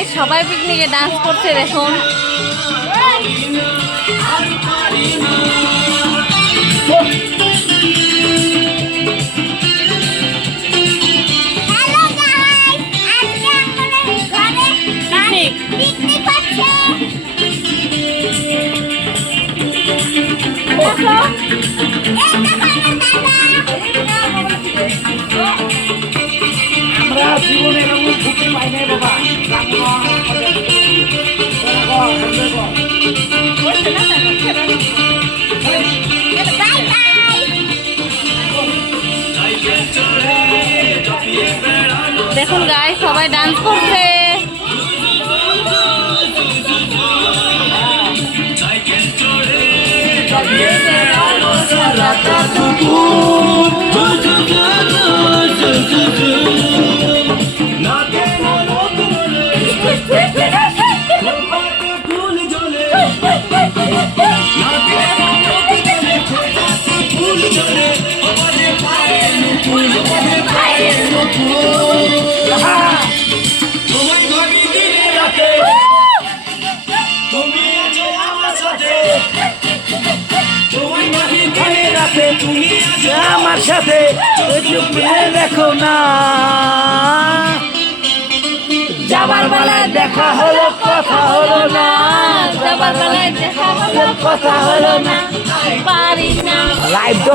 Guys সবাই পিকনিকে dance করছে দেখুন। আমরা জীবনে এরকম ঘুরতে পাই নাই বাবা। দেখুন গাইস সবাই ডান্স করছে। তুমি আমার সাথে দেখো না, যাবার বেলায় দেখা হলো কথা হলো না, যাবার বেলায় দেখা হলো কথা হলো না। পারি না লাইভ তো